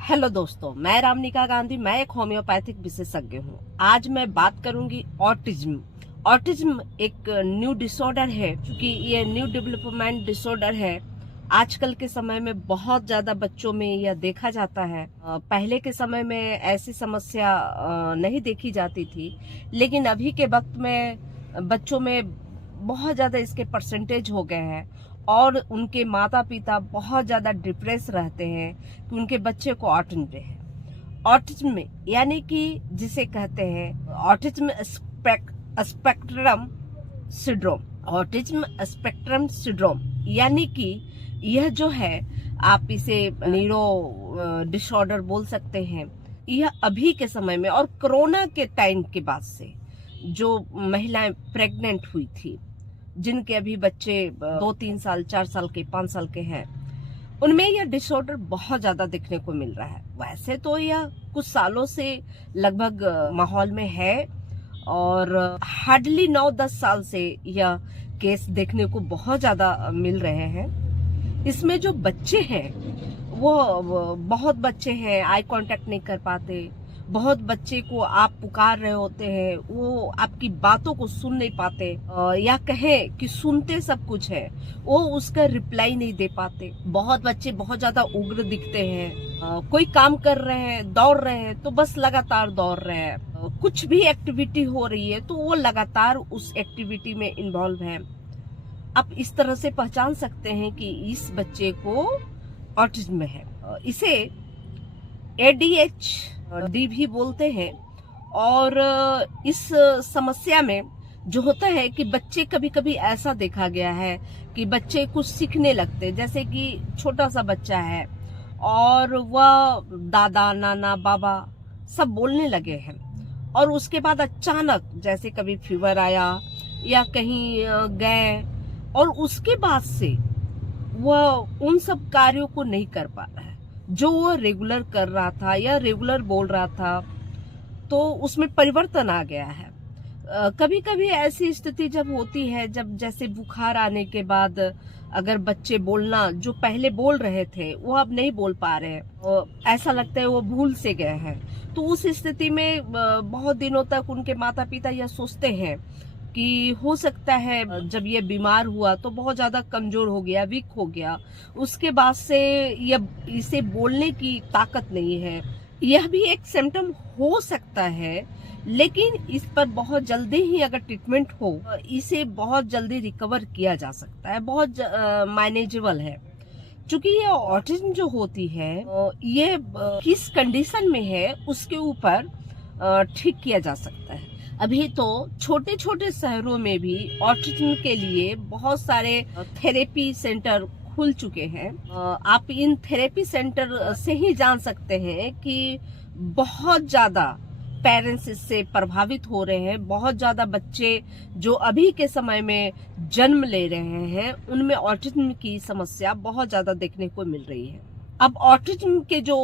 Hello दोस्तों, मैं रामनिका गांधी। मैं एक होम्योपैथिक विशेषज्ञ हूँ। आज मैं बात करूंगी ऑटिज्म। ऑटिज्म एक न्यू डिसऑर्डर है। क्योंकि ये न्यू डेवलपमेंट डिसऑर्डर है, आजकल के समय में बहुत ज्यादा बच्चों में यह देखा जाता है। पहले के समय में ऐसी समस्या नहीं देखी जाती थी, लेकिन अभी के वक्त में बच्चों में बहुत ज्यादा इसके परसेंटेज हो गए हैं और उनके माता पिता बहुत ज्यादा डिप्रेस रहते हैं कि उनके बच्चे को ऑटिज्म है। ऑटिज्म यानी कि जिसे कहते हैं autism spectrum syndrome. Autism spectrum syndrome यानी कि यह जो है, आप इसे न्यूरो डिसऑर्डर बोल सकते हैं। यह अभी के समय में और कोरोना के टाइम के बाद से जो महिलाएं प्रेग्नेंट हुई थी, जिनके अभी बच्चे 2-3 साल 4 साल के 5 साल के हैं, उनमें यह डिसऑर्डर बहुत ज्यादा देखने को मिल रहा है। वैसे तो यह कुछ सालों से लगभग माहौल में है और हार्डली 9-10 साल से यह केस देखने को बहुत ज्यादा मिल रहे हैं। इसमें जो बच्चे हैं वो बहुत बच्चे हैं आई कांटेक्ट नहीं कर पाते। बहुत बच्चे को आप पुकार रहे होते हैं, वो आपकी बातों को सुन नहीं पाते, या कहें कि सुनते सब कुछ है, वो उसका रिप्लाई नहीं दे पाते। बहुत बच्चे बहुत ज्यादा उग्र दिखते हैं। कोई काम कर रहे हैं, दौड़ रहे हैं तो बस लगातार दौड़ रहे हैं। कुछ भी एक्टिविटी हो रही है तो वो लगातार उस एक्टिविटी में इन्वॉल्व है। आप इस तरह से पहचान सकते हैं कि इस बच्चे को ऑटिज्म है। इसे ADHD भी बोलते हैं। और इस समस्या में जो होता है कि बच्चे कभी कभी ऐसा देखा गया है कि बच्चे कुछ सीखने लगते, जैसे कि छोटा सा बच्चा है और वह दादा नाना बाबा सब बोलने लगे हैं, और उसके बाद अचानक जैसे कभी फीवर आया या कहीं गए, और उसके बाद से वह उन सब कार्यों को नहीं कर पा रहा है जो वो रेगुलर कर रहा था या रेगुलर बोल रहा था। तो उसमें परिवर्तन आ गया है। कभी कभी ऐसी स्थिति जब होती है, जब जैसे बुखार आने के बाद अगर बच्चे बोलना जो पहले बोल रहे थे वो अब नहीं बोल पा रहे हैं, ऐसा लगता है वो भूल से गए हैं, तो उस स्थिति में बहुत दिनों तक उनके माता पिता यह सोचते हैं कि हो सकता है जब ये बीमार हुआ तो बहुत ज्यादा कमजोर हो गया, वीक हो गया, उसके बाद से यह इसे बोलने की ताकत नहीं है। यह भी एक सिम्टम हो सकता है, लेकिन इस पर बहुत जल्दी ही अगर ट्रीटमेंट हो, इसे बहुत जल्दी रिकवर किया जा सकता है, बहुत मैनेजेबल है। क्योंकि ये ऑटिज्म जो होती है, ये किस कंडीशन में है उसके ऊपर ठीक किया जा सकता है। अभी तो छोटे छोटे शहरों में भी ऑटिज्म के लिए बहुत सारे थेरेपी सेंटर खुल चुके हैं। आप इन थेरेपी सेंटर से ही जान सकते हैं कि बहुत ज्यादा पेरेंट्स इससे प्रभावित हो रहे हैं। बहुत ज्यादा बच्चे जो अभी के समय में जन्म ले रहे हैं, उनमें ऑटिज्म की समस्या बहुत ज्यादा देखने को मिल रही है। अब ऑटिज्म के जो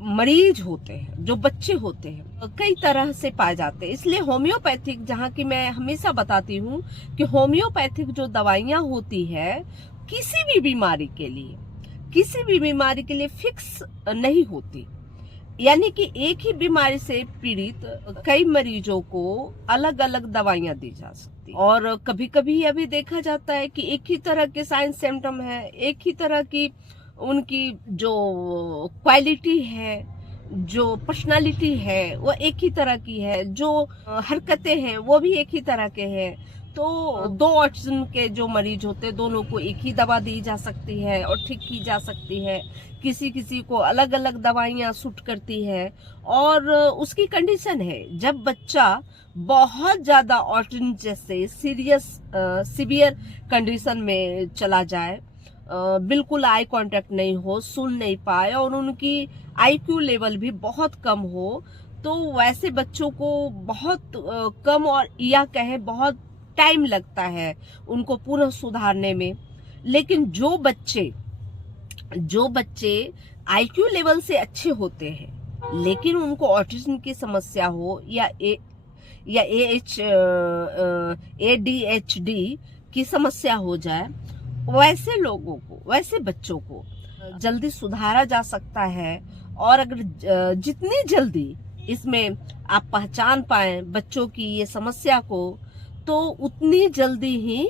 मरीज होते हैं, जो बच्चे होते हैं, कई तरह से पाए जाते हैं। इसलिए होम्योपैथिक, जहाँ की मैं हमेशा बताती हूँ कि होम्योपैथिक जो दवाइयाँ होती है किसी भी बीमारी के लिए फिक्स नहीं होती। यानी कि एक ही बीमारी से पीड़ित कई मरीजों को अलग अलग दवाइयाँ दी जा सकती, और कभी कभी यह भी देखा जाता है कि एक ही तरह के साइन सिम्टम है, एक ही तरह की उनकी जो क्वालिटी है, जो पर्सनालिटी है वो एक ही तरह की है, जो हरकतें हैं वो भी एक ही तरह के हैं। तो दो ऑटिज्म के जो मरीज होते हैं, दोनों को एक ही दवा दी जा सकती है और ठीक की जा सकती है। किसी किसी को अलग अलग दवाइयां सूट करती है, और उसकी कंडीशन है। जब बच्चा बहुत ज्यादा ऑटिज्म जैसे सीवियर कंडीशन में चला जाए, बिल्कुल आई कांटेक्ट नहीं हो, सुन नहीं पाए, और उनकी IQ लेवल भी बहुत कम हो, तो वैसे बच्चों को बहुत कम, और या कहे बहुत टाइम लगता है उनको पुनः सुधारने में। लेकिन जो बच्चे IQ लेवल से अच्छे होते हैं, लेकिन उनको ऑटिज्म की समस्या हो या ADHD की समस्या हो जाए, वैसे बच्चों को जल्दी सुधारा जा सकता है। और अगर जितनी जल्दी इसमें आप पहचान पाए बच्चों की ये समस्या को, तो उतनी जल्दी ही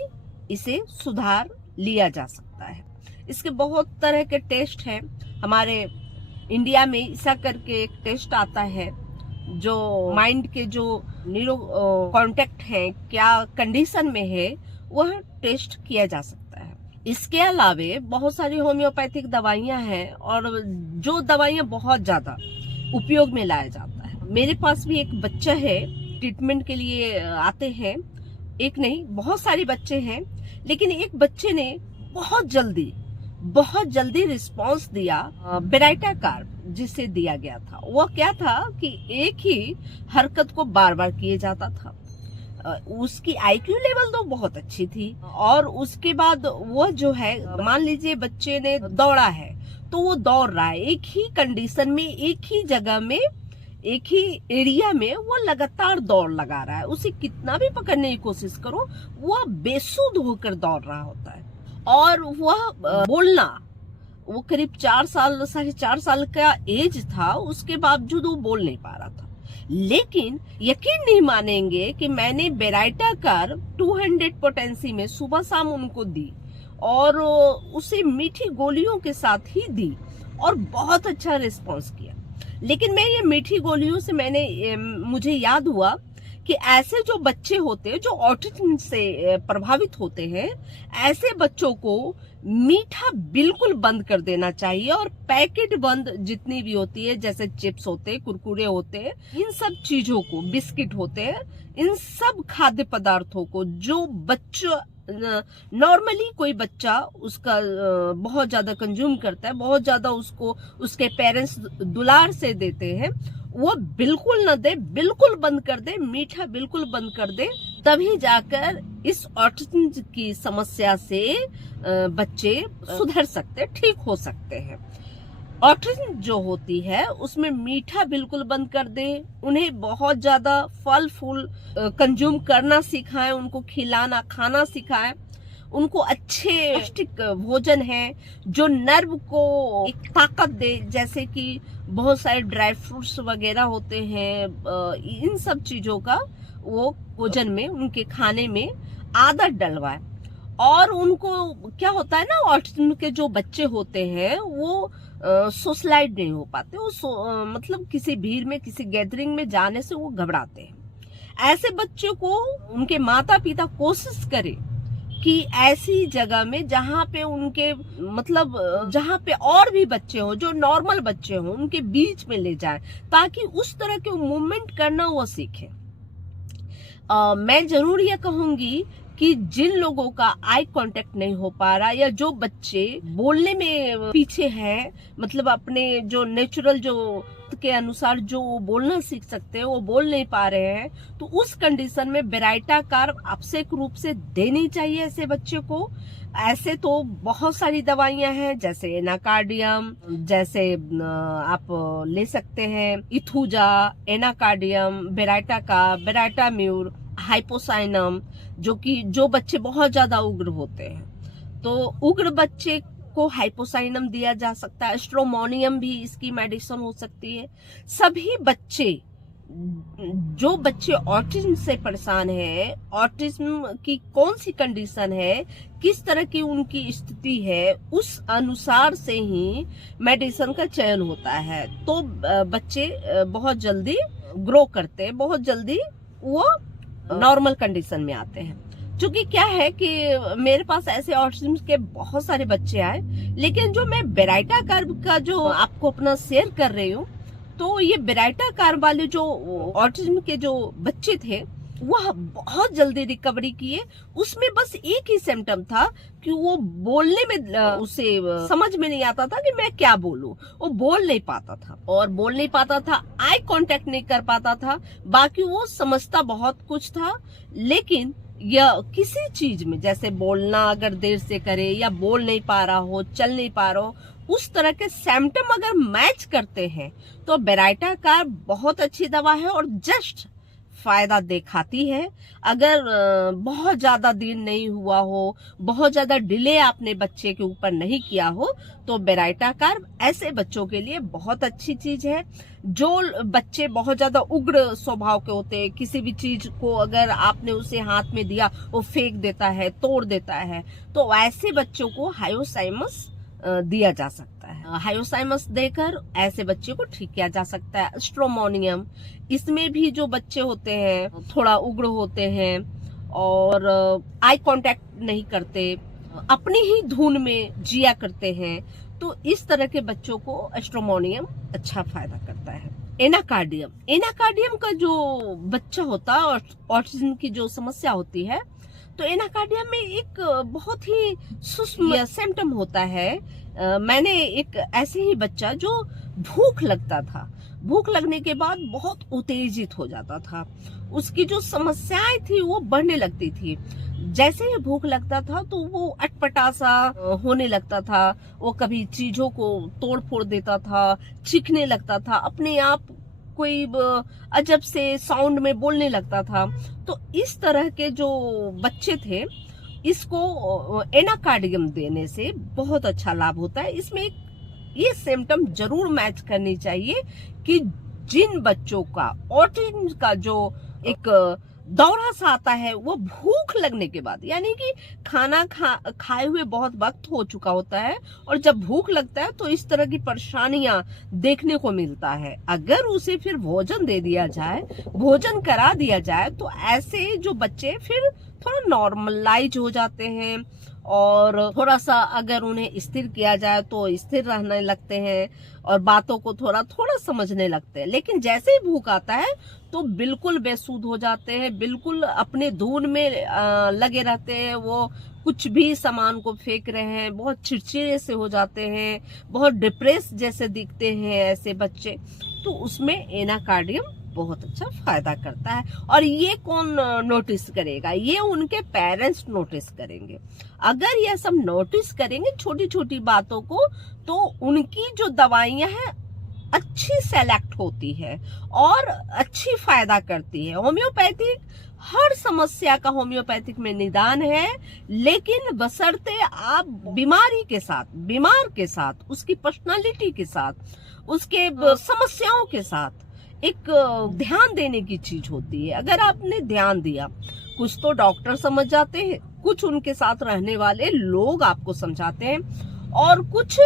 इसे सुधार लिया जा सकता है। इसके बहुत तरह के टेस्ट हैं। हमारे इंडिया में ईसा करके एक टेस्ट आता है जो माइंड के जो न्यूरो कॉन्टेक्ट है, क्या कंडीशन में है, वह टेस्ट किया जा सकता है। इसके अलावे बहुत सारी होम्योपैथिक दवाइयां हैं और जो दवाइयां बहुत ज्यादा उपयोग में लाया जाता है। मेरे पास भी एक बच्चा है, ट्रीटमेंट के लिए आते हैं, एक नहीं बहुत सारे बच्चे हैं, लेकिन एक बच्चे ने बहुत जल्दी रिस्पांस दिया बेराइटा कार्ब जिसे दिया गया था। वो क्या था कि एक ही हरकत को बार बार किए जाता था। उसकी आईक्यू लेवल तो बहुत अच्छी थी, और उसके बाद वो जो है, मान लीजिए बच्चे ने दौड़ा है तो वो दौड़ रहा है एक ही कंडीशन में, एक ही जगह में, एक ही एरिया में वो लगातार दौड़ लगा रहा है। उसे कितना भी पकड़ने की कोशिश करो, वो बेसुध होकर दौड़ रहा होता है। और वह बोलना, वो करीब 4.5 साल का एज था, उसके बावजूद वो बोल नहीं पा रहा था। लेकिन यकीन नहीं मानेंगे कि मैंने बेराइटा कार्ब 200 पोटेंसी में सुबह शाम उनको दी, और उसे मीठी गोलियों के साथ ही दी, और बहुत अच्छा रिस्पांस किया। लेकिन मैं ये मीठी गोलियों से मुझे याद हुआ कि ऐसे जो बच्चे होते हैं जो ऑटिज्म से प्रभावित होते हैं, ऐसे बच्चों को मीठा बिल्कुल बंद कर देना चाहिए, और पैकेट बंद जितनी भी होती है, जैसे चिप्स होते हैं, कुरकुरे होते हैं, इन सब चीजों को, बिस्किट होते हैं, इन सब खाद्य पदार्थों को जो बच्चा नॉर्मली कोई बच्चा उसका बहुत ज्यादा कंज्यूम करता है, बहुत ज्यादा उसको उसके पेरेंट्स दुलार से देते हैं, वो बिल्कुल न दे, बिल्कुल बंद कर दे, मीठा बिल्कुल बंद कर दे। तभी जाकर इस ऑटिज्म की समस्या से बच्चे सुधर सकते, ठीक हो सकते हैं। ऑटिज्म जो होती है उसमें मीठा बिल्कुल बंद कर दे, उन्हें बहुत ज्यादा फल फूल कंज्यूम करना सिखाएं, उनको खिलाना खाना सिखाएं, उनको अच्छे पौष्टिक भोजन है जो नर्व को एक ताकत दे, जैसे कि बहुत सारे ड्राई फ्रूट्स वगैरह होते हैं, इन सब चीजों का वो भोजन में, उनके खाने में आदत डलवाए। और उनको क्या होता है ना, ऑटिज्म के जो बच्चे होते हैं वो सोशलाइज नहीं हो पाते, वो मतलब किसी भीड़ में, किसी गैदरिंग में जाने से वो घबराते हैं। ऐसे बच्चों को उनके माता पिता कोशिश करें कि ऐसी जगह में जहाँ पे उनके मतलब जहाँ पे और भी बच्चे हो जो नॉर्मल बच्चे हो, उनके बीच में ले जाएं, ताकि उस तरह के मूवमेंट करना वो सीखे। मैं जरूर ये कहूंगी कि जिन लोगों का आई कांटेक्ट नहीं हो पा रहा, या जो बच्चे बोलने में पीछे हैं, मतलब अपने जो नेचुरल जो के अनुसार जो बोलना सीख सकते हैं वो बोल नहीं पा रहे हैं, तो उस कंडीशन में बेराइटा कार्ब आवश्यक रूप से देनी चाहिए ऐसे बच्चे को। ऐसे तो बहुत सारी दवाइयां हैं, जैसे एनाकार्डियम, जैसे आप ले सकते हैं Aethusa, Anacardium, Baryta carb, Baryta mur, हाइपोसाइनम, जो बच्चे बहुत ज्यादा उग्र होते हैं, तो उग्र बच्चे को हाइपोसाइनम दिया जा सकता है। स्ट्रोमोनियम भी इसकी मेडिसिन हो सकती है। सभी बच्चे, जो बच्चे ऑटिज्म से परेशान है, ऑटिज्म की कौन सी कंडीशन है, किस तरह की उनकी स्थिति है, उस अनुसार से ही मेडिसिन का चयन होता है। तो बच्चे बहुत जल्दी ग्रो करते हैं, बहुत जल्दी वो नॉर्मल कंडीशन में आते हैं। क्योंकि क्या है कि मेरे पास ऐसे ऑटिज्म के बहुत सारे बच्चे आए, लेकिन जो मैं बेराइटा कार्ब का जो आपको अपना शेयर कर रही हूँ, तो ये बेराइटा कार्ब वाले जो ऑटिज्म के जो बच्चे थे वह बहुत जल्दी रिकवरी किए। उसमें बस एक ही सिम्टम था कि वो बोलने में उसे समझ में नहीं आता था कि मैं क्या बोलूं, वो बोल नहीं पाता था, और बोल नहीं पाता था, आई कांटेक्ट नहीं कर पाता था, बाकी वो समझता बहुत कुछ था। लेकिन या किसी चीज में, जैसे बोलना अगर देर से करे, या बोल नहीं पा रहा हो, चल नहीं पा रहा हो, उस तरह के सिम्टम अगर मैच करते हैं तो बेराइटा कार्ब बहुत अच्छी दवा है। और जस्ट फायदा दिखाती है। अगर बहुत ज्यादा दिन नहीं हुआ हो, बहुत ज्यादा डिले आपने बच्चे के ऊपर नहीं किया हो, तो बेराइटा कार्ब ऐसे बच्चों के लिए बहुत अच्छी चीज है। जो बच्चे बहुत ज्यादा उग्र स्वभाव के होते हैं, किसी भी चीज को अगर आपने उसे हाथ में दिया वो फेंक देता है, तोड़ देता है, तो ऐसे बच्चों को हायोसाइमस दिया जा सकता है। हायोसाइमस देकर ऐसे बच्चे को ठीक किया जा सकता है। स्ट्रोमोनियम, इसमें भी जो बच्चे होते हैं थोड़ा उग्र होते हैं और आई कांटेक्ट नहीं करते, अपनी ही धुन में जिया करते हैं, तो इस तरह के बच्चों को स्ट्रोमोनियम अच्छा फायदा करता है। एनाकार्डियम, एनाकार्डियम का जो बच्चा होता है और ऑटिज्म की जो समस्या होती है, तो एनाकार्डियम में एक बहुत ही सूक्ष्म सिम्टम होता है। मैंने एक ऐसे ही बच्चा जो भूख लगता था, भूख लगने के बाद बहुत उत्तेजित हो जाता था, उसकी जो समस्याएं थी वो बढ़ने लगती थी। जैसे ही भूख लगता था तो वो अटपटा सा होने लगता था, वो कभी चीजों को तोड़ फोड़ देता था, चीखने लगता था, अपने आप कोई अजब से साउंड में बोलने लगता था। तो इस तरह के जो बच्चे थे, इसको एनाकार्डियम देने से बहुत अच्छा लाभ होता है। इसमें ये सिम्टम जरूर मैच करनी चाहिए कि जिन बच्चों का ऑटिज्म का जो एक दौरा सा आता है वो भूख लगने के बाद, यानी कि खाना खाए हुए बहुत वक्त हो चुका होता है और जब भूख लगता है तो इस तरह की परेशानियां देखने को मिलता है। अगर उसे फिर भोजन दे दिया जाए, भोजन करा दिया जाए, तो ऐसे जो बच्चे फिर थोड़ा नॉर्मलाइज हो जाते हैं और थोड़ा सा अगर उन्हें स्थिर किया जाए तो स्थिर रहने लगते हैं और बातों को थोड़ा थोड़ा समझने लगते हैं। लेकिन जैसे ही भूख आता है तो बिल्कुल बेसुध हो जाते हैं, बिल्कुल अपने धुन में लगे रहते हैं, वो कुछ भी सामान को फेंक रहे हैं, बहुत चिड़चिड़े से हो जाते हैं, बहुत डिप्रेस जैसे दिखते हैं ऐसे बच्चे। तो उसमें एनाकार्डियम बहुत अच्छा फायदा करता है। और ये कौन नोटिस करेगा? ये उनके पेरेंट्स नोटिस करेंगे। अगर ये सब नोटिस करेंगे छोटी छोटी बातों को, तो उनकी जो दवाइयां हैं अच्छी सेलेक्ट होती है और अच्छी फायदा करती है। होम्योपैथिक, हर समस्या का होम्योपैथिक में निदान है, लेकिन बशर्ते आप बीमारी के साथ, बीमार के साथ, उसकी पर्सनालिटी के साथ, उसके समस्याओं के साथ एक ध्यान देने की चीज होती है। अगर आपने ध्यान दिया, कुछ तो डॉक्टर समझ जाते हैं, कुछ उनके साथ रहने वाले लोग आपको समझाते हैं, और कुछ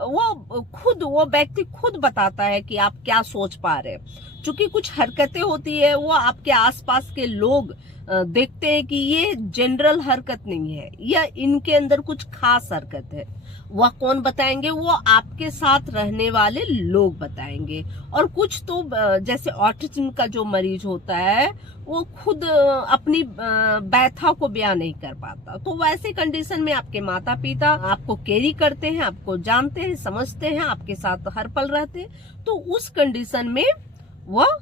वो व्यक्ति खुद बताता है कि आप क्या सोच पा रहे हैं। क्योंकि कुछ हरकतें होती है वो आपके आसपास के लोग देखते हैं कि ये जनरल हरकत नहीं है, या इनके अंदर कुछ खास हरकत है। वह कौन बताएंगे? वो आपके साथ रहने वाले लोग बताएंगे। और कुछ तो जैसे ऑटिज्म का जो मरीज होता है वो खुद अपनी व्यथा को बयान नहीं कर पाता, तो वैसे कंडीशन में आपके माता पिता आपको कैरी करते हैं, आपको जानते हैं, समझते हैं, आपके साथ हर पल रहते हैं। तो उस कंडीशन में वह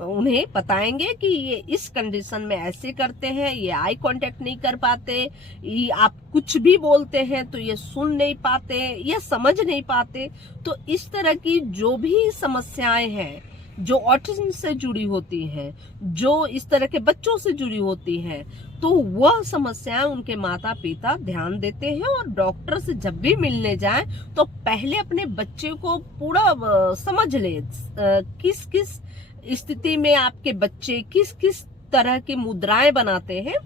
उन्हें बताएंगे कि ये इस कंडीशन में ऐसे करते हैं, ये आई कांटेक्ट नहीं कर पाते, ये आप कुछ भी बोलते हैं तो ये सुन नहीं पाते, ये समझ नहीं पाते। तो इस तरह की जो भी समस्याएं हैं जो ऑटिज्म से जुड़ी होती हैं, जो इस तरह के बच्चों से जुड़ी होती हैं, तो वह समस्याएं उनके माता पिता ध्यान देते हैं। और डॉक्टर से जब भी मिलने जाएं तो पहले अपने बच्चे को पूरा समझ ले, किस किस स्थिति में आपके बच्चे किस किस तरह की मुद्राएं बनाते हैं,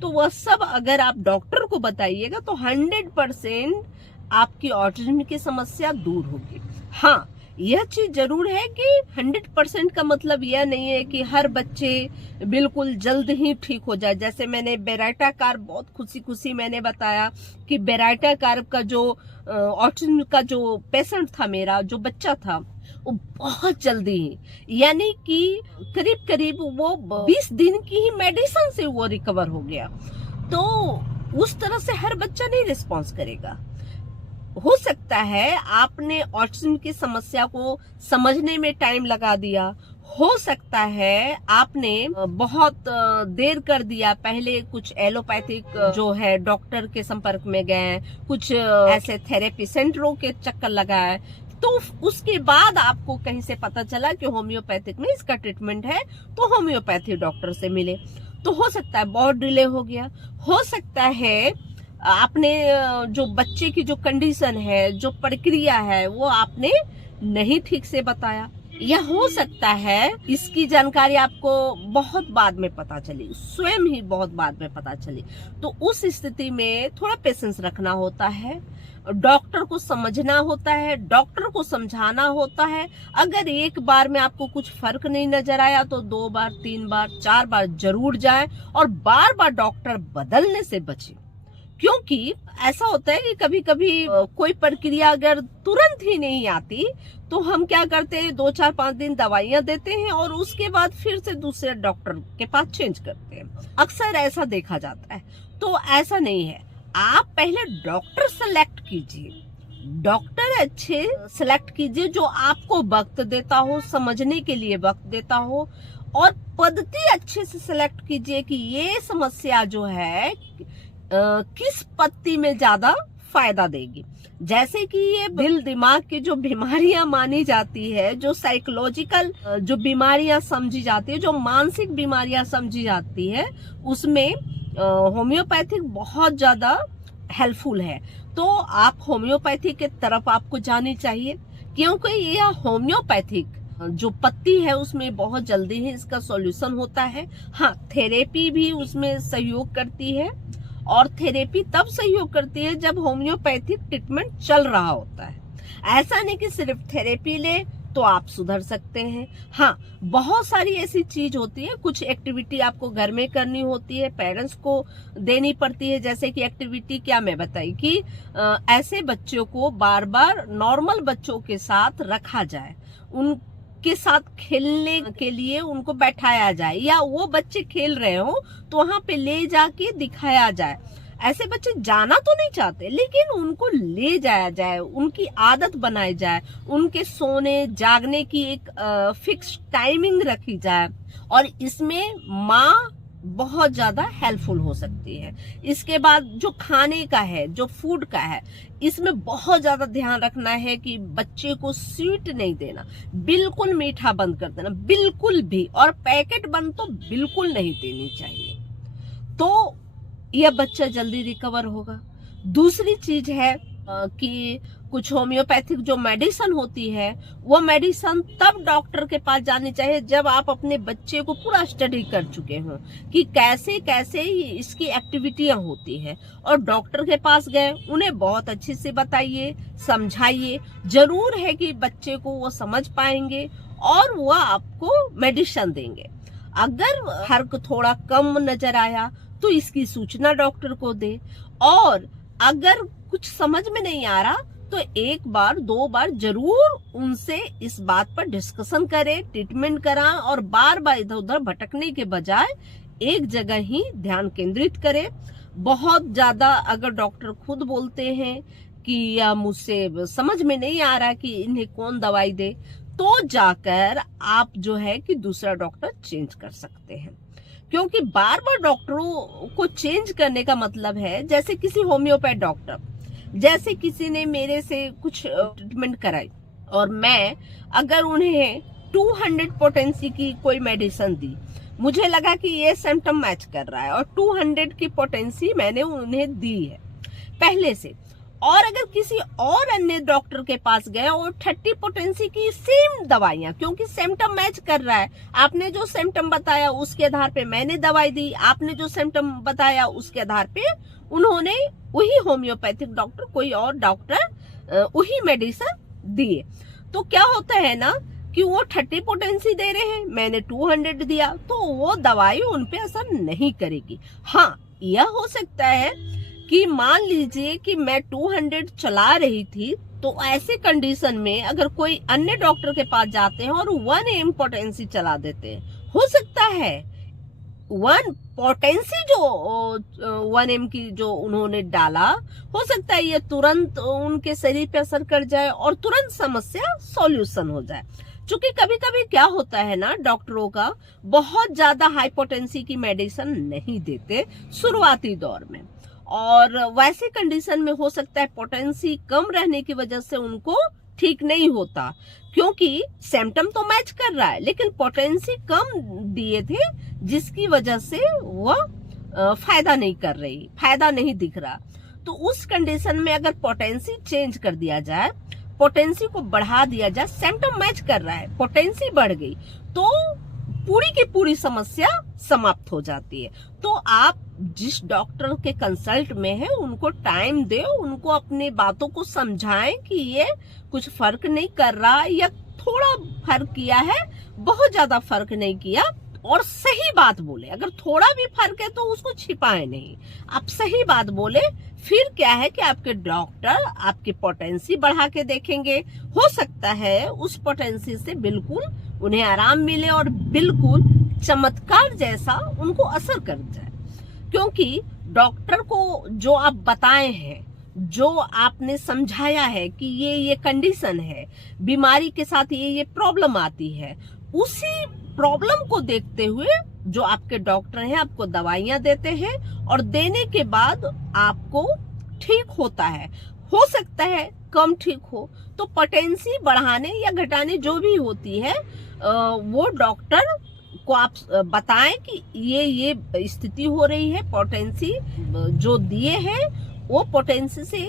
तो वह सब अगर आप डॉक्टर को बताइएगा तो 100% आपकी ऑटिज्म की समस्या दूर होगी। हाँ, यह चीज जरूर है कि 100% का मतलब यह नहीं है कि हर बच्चे बिल्कुल जल्द ही ठीक हो जाए। जैसे मैंने बेराइटा कार्ब बहुत खुशी खुशी मैंने बताया कि बेराइटा कार्ब का जो ऑटिज्म का जो पेशेंट था, मेरा जो बच्चा था, वो बहुत जल्दी ही, यानी कि करीब करीब वो 20 दिन की ही मेडिसिन से वो रिकवर हो गया। तो उस तरह से हर बच्चा नहीं रिस्पॉन्स करेगा। हो सकता है आपने ऑटिज्म की समस्या को समझने में टाइम लगा दिया, हो सकता है आपने बहुत देर कर दिया, पहले कुछ एलोपैथिक जो है डॉक्टर के संपर्क में गए, कुछ ऐसे थेरेपी सेंटरों के चक्कर लगाए, तो उसके बाद आपको कहीं से पता चला कि होम्योपैथिक में इसका ट्रीटमेंट है, तो होम्योपैथी डॉक्टर से मिले। तो हो सकता है बहुत डिले हो गया, हो सकता है आपने जो बच्चे की जो कंडीशन है, जो प्रक्रिया है, वो आपने नहीं ठीक से बताया, या हो सकता है इसकी जानकारी आपको बहुत बाद में पता चली, स्वयं ही बहुत बाद में पता चली। तो उस स्थिति में थोड़ा पेशेंस रखना होता है, डॉक्टर को समझना होता है, डॉक्टर को समझाना होता है। अगर एक बार में आपको कुछ फर्क नहीं नजर आया तो 2 बार, 3 बार, 4 बार जरूर जाएं और बार बार डॉक्टर बदलने से बचें। क्योंकि ऐसा होता है कि कभी कभी कोई प्रक्रिया अगर तुरंत ही नहीं आती तो हम क्या करते हैं, 2, 4, 5 दिन दवाइयां देते हैं और उसके बाद फिर से दूसरे डॉक्टर के पास चेंज करते हैं। अक्सर ऐसा देखा जाता है। तो ऐसा नहीं है, आप पहले डॉक्टर सेलेक्ट कीजिए, डॉक्टर अच्छे सेलेक्ट कीजिए जो आपको वक्त देता हो, समझने के लिए वक्त देता हो, और पद्धति अच्छे से सेलेक्ट कीजिए कि ये समस्या जो है किस पत्ती में ज्यादा फायदा देगी। जैसे कि ये दिल दिमाग की जो बीमारियां मानी जाती है, जो साइकोलॉजिकल जो बीमारियां समझी जाती है, जो मानसिक बीमारियां समझी जाती है, उसमें होम्योपैथिक बहुत ज्यादा हेल्पफुल है। तो आप होम्योपैथी के तरफ आपको जानी चाहिए, क्योंकि यह होम्योपैथिक जो पत्ती है उसमें बहुत जल्दी ही इसका सॉल्यूशन होता है। हाँ, थेरेपी भी उसमें सहयोग करती है, और थेरेपी तब सहयोग करती है जब होम्योपैथिक ट्रीटमेंट चल रहा होता है। ऐसा नहीं कि सिर्फ थेरेपी ले तो आप सुधर सकते हैं। हाँ, बहुत सारी ऐसी चीज होती है, कुछ एक्टिविटी आपको घर में करनी होती है, पेरेंट्स को देनी पड़ती है। जैसे कि एक्टिविटी क्या मैं बताई कि ऐसे बच्चों को बार बार नॉर्मल बच्चों के साथ रखा जाए, उनके साथ खेलने के लिए उनको बैठाया जाए, या वो बच्चे खेल रहे हो तो वहां पे ले जाके दिखाया जाए। ऐसे बच्चे जाना तो नहीं चाहते, लेकिन उनको ले जाया जाए, उनकी आदत बनाई जाए, उनके सोने जागने की एक फिक्स टाइमिंग रखी जाए, और इसमें माँ बहुत ज्यादा हेल्पफुल हो सकती है। इसके बाद जो खाने का है, जो फूड का है, इसमें बहुत ज्यादा ध्यान रखना है कि बच्चे को स्वीट नहीं देना, बिल्कुल मीठा बंद कर देना, बिल्कुल भी, और पैकेट बंद तो बिल्कुल नहीं देनी चाहिए। तो यह बच्चा जल्दी रिकवर होगा। दूसरी चीज है कि कुछ होम्योपैथिक जो मेडिसिन होती है, वो मेडिसिन तब डॉक्टर के पास जानी चाहिए जब आप अपने बच्चे को पूरा स्टडी कर चुके हो कि कैसे कैसे इसकी एक्टिविटियां होती है, और डॉक्टर के पास गए, उन्हें बहुत अच्छे से बताइए, समझाइए। जरूर है कि बच्चे को वो समझ पाएंगे और वो आपको मेडिसिन देंगे। अगर फर्क थोड़ा कम नजर आया तो इसकी सूचना डॉक्टर को दे, और अगर कुछ समझ में नहीं आ रहा तो 1 बार 2 बार जरूर उनसे इस बात पर डिस्कशन करें, ट्रीटमेंट कराएं, और बार बार इधर उधर भटकने के बजाय एक जगह ही ध्यान केंद्रित करें। बहुत ज्यादा अगर डॉक्टर खुद बोलते हैं कि या मुझसे समझ में नहीं आ रहा कि इन्हें कौन दवाई दे, तो जाकर आप जो है कि दूसरा डॉक्टर चेंज कर सकते हैं। क्योंकि बार बार डॉक्टरों को चेंज करने का मतलब है, जैसे किसी होम्योपैथ डॉक्टर, जैसे किसी ने मेरे से कुछ ट्रीटमेंट कराई और मैं अगर उन्हें 200 पोटेंसी की कोई मेडिसिन दी, मुझे लगा कि ये सिम्टम मैच कर रहा है और 200 की पोटेंसी मैंने उन्हें दी है पहले से, और अगर किसी और अन्य डॉक्टर के पास गए और 30 पोटेंसी की सेम दवाइयां, क्योंकि सिम्टम मैच कर रहा है, आपने जो सिम्टम बताया उसके आधार पे मैंने दवाई दी, आपने जो सिम्टम बताया उसके आधार पे उन्होंने वही होम्योपैथिक डॉक्टर, कोई और डॉक्टर वही मेडिसिन दिए। तो क्या होता है ना कि वो 30 पोटेंसी दे रहे हैं, मैंने 200 दिया, तो वो दवाई उन पे असर नहीं करेगी। हाँ, यह हो सकता है कि मान लीजिए कि मैं 200 चला रही थी, तो ऐसे कंडीशन में अगर कोई अन्य डॉक्टर के पास जाते हैं और 1 इम्पोर्टेंसी चला देते हैं, हो सकता है 1 पोटेंसी जो 1 M की जो उन्होंने डाला, हो सकता है ये तुरंत उनके शरीर पे असर कर जाए और तुरंत समस्या सॉल्यूशन हो जाए। क्योंकि कभी कभी क्या होता है ना, डॉक्टरों का बहुत ज्यादा हाई पोटेंसी की मेडिसिन नहीं देते शुरुआती दौर में, और वैसे कंडीशन में हो सकता है पोटेंसी कम रहने की वजह से उनको ठीक नहीं होता, क्योंकि सिम्टम तो मैच कर रहा है लेकिन पोटेंसी कम दिए थे, जिसकी वजह से वह फायदा नहीं कर रही, फायदा नहीं दिख रहा। तो उस कंडीशन में अगर पोटेंसी चेंज कर दिया जाए, पोटेंसी को बढ़ा दिया जाए, सिम्टम मैच कर रहा है, पोटेंसी बढ़ गई, तो पूरी की पूरी समस्या समाप्त हो जाती है। तो आप जिस डॉक्टर के कंसल्ट में है उनको टाइम दे, उनको अपनी बातों को समझाएं कि ये कुछ फर्क नहीं कर रहा या थोड़ा फर्क किया है, बहुत ज्यादा फर्क नहीं किया, और सही बात बोले। अगर थोड़ा भी फर्क है तो उसको छिपाए नहीं, आप सही बात बोले। फिर क्या है कि आपके डॉक्टर आपकी पोटेंसी बढ़ा के देखेंगे, हो सकता है उस पोटेंसी से बिल्कुल उन्हें आराम मिले और बिल्कुल चमत्कार जैसा उनको असर कर जाए। क्योंकि डॉक्टर को जो आप बताए हैं, जो आपने समझाया है कि ये कंडीशन है, बीमारी के साथ ये प्रॉब्लम आती है, उसी प्रॉब्लम को देखते हुए जो आपके डॉक्टर हैं आपको दवाइयां देते हैं, और देने के बाद आपको ठीक होता है। हो सकता है कम ठीक हो, तो पोटेंसी बढ़ाने या घटाने जो भी होती है वो डॉक्टर को आप बताएं कि ये स्थिति हो रही है, पोटेंसी जो दिए हैं वो पोटेंसी से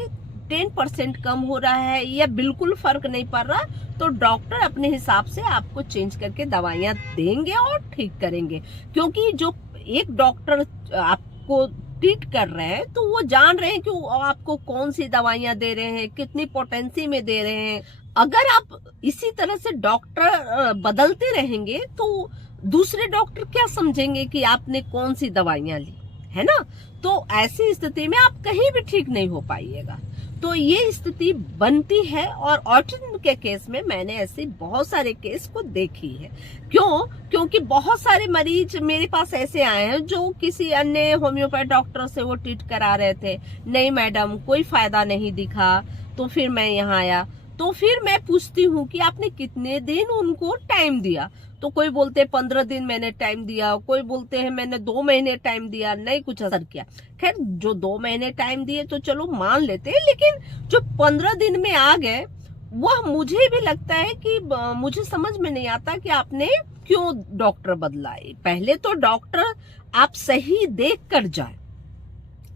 10% कम हो रहा है या बिल्कुल फर्क नहीं पड़ रहा, तो डॉक्टर अपने हिसाब से आपको चेंज करके दवाइयां देंगे और ठीक करेंगे। क्योंकि जो एक डॉक्टर आपको ट्रीट कर रहे हैं तो वो जान रहे हैं कि आपको कौन सी दवाइयां दे रहे हैं, कितनी पोटेंसी में दे रहे हैं। अगर आप इसी तरह से डॉक्टर बदलते रहेंगे तो दूसरे डॉक्टर क्या समझेंगे कि आपने कौन सी दवाइयां ली, है ना। तो ऐसी स्थिति में आप कहीं भी ठीक नहीं हो पाइएगा। तो ये स्थिति बनती है, और ऑटिज्म के केस में मैंने ऐसे बहुत सारे केस को देखी है। क्योंकि बहुत सारे मरीज मेरे पास ऐसे आए हैं जो किसी अन्य होम्योपैथ डॉक्टर से वो ट्रीट करा रहे थे, नहीं मैडम कोई फायदा नहीं दिखा, तो फिर मैं यहाँ आया। तो फिर मैं पूछती हूँ कि आपने कितने दिन उनको टाइम दिया, तो कोई बोलते हैं 15 दिन मैंने टाइम दिया, कोई बोलते हैं मैंने 2 महीने टाइम दिया, नहीं कुछ असर किया। खैर जो 2 महीने टाइम दिए तो चलो मान लेते हैं, लेकिन जो 15 दिन में आ गए वह मुझे भी लगता है कि मुझे समझ में नहीं आता कि आपने क्यों डॉक्टर बदला। पहले तो डॉक्टर आप सही देख कर जाए,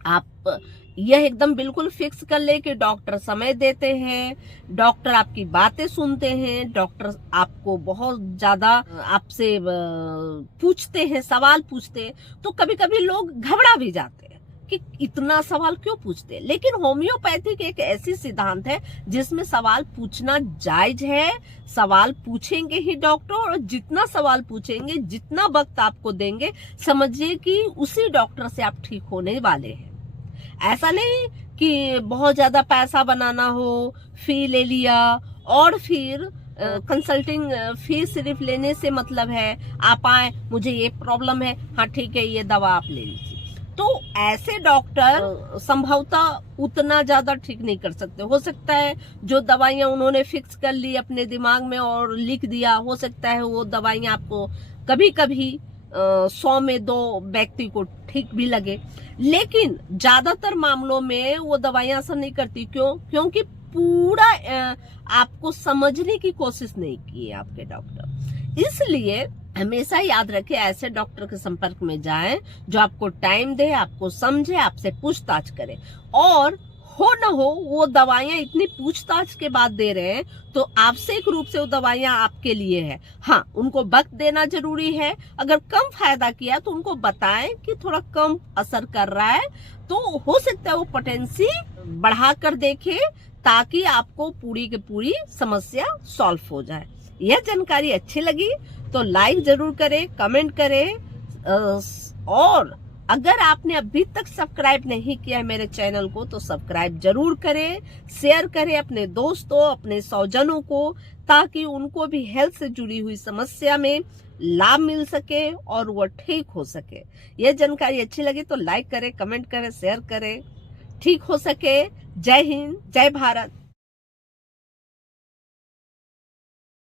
आप यह एकदम बिल्कुल फिक्स कर ले कि डॉक्टर समय देते हैं, डॉक्टर आपकी बातें सुनते हैं, डॉक्टर आपको बहुत ज्यादा आपसे पूछते हैं, सवाल पूछते हैं। तो कभी कभी लोग घबरा भी जाते हैं कि इतना सवाल क्यों पूछते हैं। लेकिन होम्योपैथिक एक ऐसी सिद्धांत है जिसमें सवाल पूछना जायज है, सवाल पूछेंगे ही डॉक्टर, और जितना सवाल पूछेंगे, जितना वक्त आपको देंगे, समझिए कि उसी डॉक्टर से आप ठीक होने वाले हैं। ऐसा नहीं कि बहुत ज्यादा पैसा बनाना हो, फी ले लिया और फिर कंसल्टिंग फी सिर्फ लेने से मतलब है, आप आए मुझे ये प्रॉब्लम है, हाँ ठीक है ये दवा आप ले लीजिए। तो ऐसे डॉक्टर संभवतः उतना ज्यादा ठीक नहीं कर सकते। हो सकता है जो दवाइयां उन्होंने फिक्स कर ली अपने दिमाग में और लिख दिया, हो सकता है वो दवाइयां आपको कभी कभी 100 में 2 व्यक्ति को ठीक भी लगे, लेकिन ज्यादातर मामलों में वो दवाइयां असर नहीं करती। क्योंकि पूरा आपको समझने की कोशिश नहीं की है आपके डॉक्टर। इसलिए हमेशा याद रखें, ऐसे डॉक्टर के संपर्क में जाएं जो आपको टाइम दे, आपको समझे, आपसे पूछताछ करे। और हो न हो वो दवाइयां इतनी पूछताछ के बाद दे रहे हैं तो आवश्यक रूप से वो दवाइयां आपके लिए है। हाँ, उनको वक्त देना जरूरी है। अगर कम फायदा किया तो उनको बताएं कि थोड़ा कम असर कर रहा है, तो हो सकता है वो पोटेंसी बढ़ा कर देखे ताकि आपको पूरी की पूरी समस्या सॉल्व हो जाए। यह जानकारी अच्छी लगी तो लाइक जरूर करें, कमेंट करें, और अगर आपने अभी तक सब्सक्राइब नहीं किया है मेरे चैनल को तो सब्सक्राइब जरूर करें, शेयर करें अपने दोस्तों, अपने स्वजनों को, ताकि उनको भी हेल्थ से जुड़ी हुई समस्या में लाभ मिल सके और वो ठीक हो सके। यह जानकारी अच्छी लगी तो लाइक करें, कमेंट करें, शेयर करें, ठीक हो सके। जय हिंद, जय भारत।